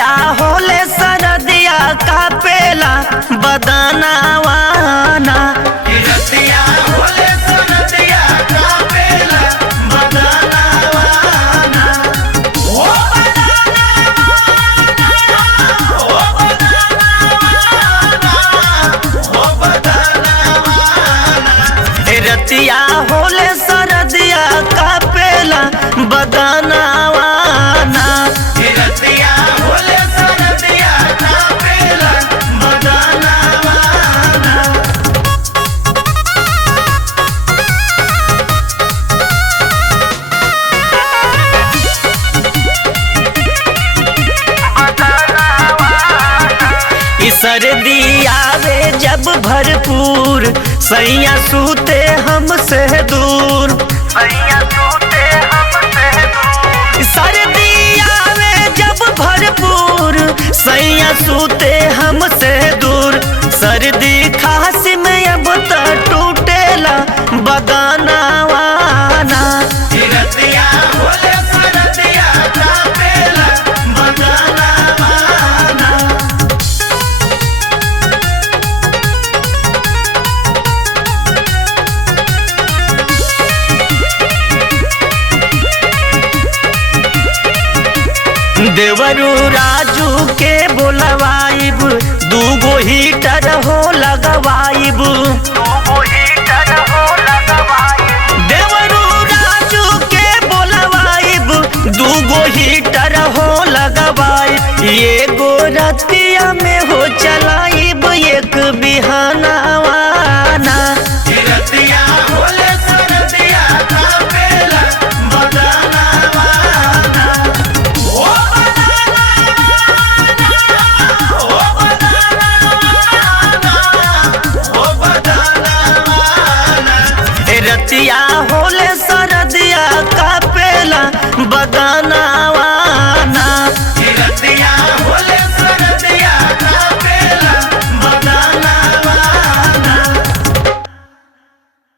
रतिया होले सरदिया कापेला बदनावाना। रतिया होले सरदिया कापेला बदनावाना। ओ बदनावाना। रतिया होले सरदिया कापेला बदनावाना। रतिया होले सरदिया कापेला बदनावाना। सर्दी आवे जब भरपूर सैया सूते हमसे दूर। सर्दी आवे जब भरपूर सैया सूते हमसे दूर। सर्दी खांसी में अब तो टूटेला बदनावाना। रतिया होले सरदिया कापेला बदनावाना। देवरू राजू के बोलवाइब दूगो हीटर हो लगवाइब। देवरू राजू के बोलवाइब दूगो हीटर हो लगवाइब। एगो रतिया में हो चलाइब एक बिहानावाना। रतिया होले सरदिया कापेला बदनावाना। ओ बदनावाना। रतिया होले सरदिया कापेला बदना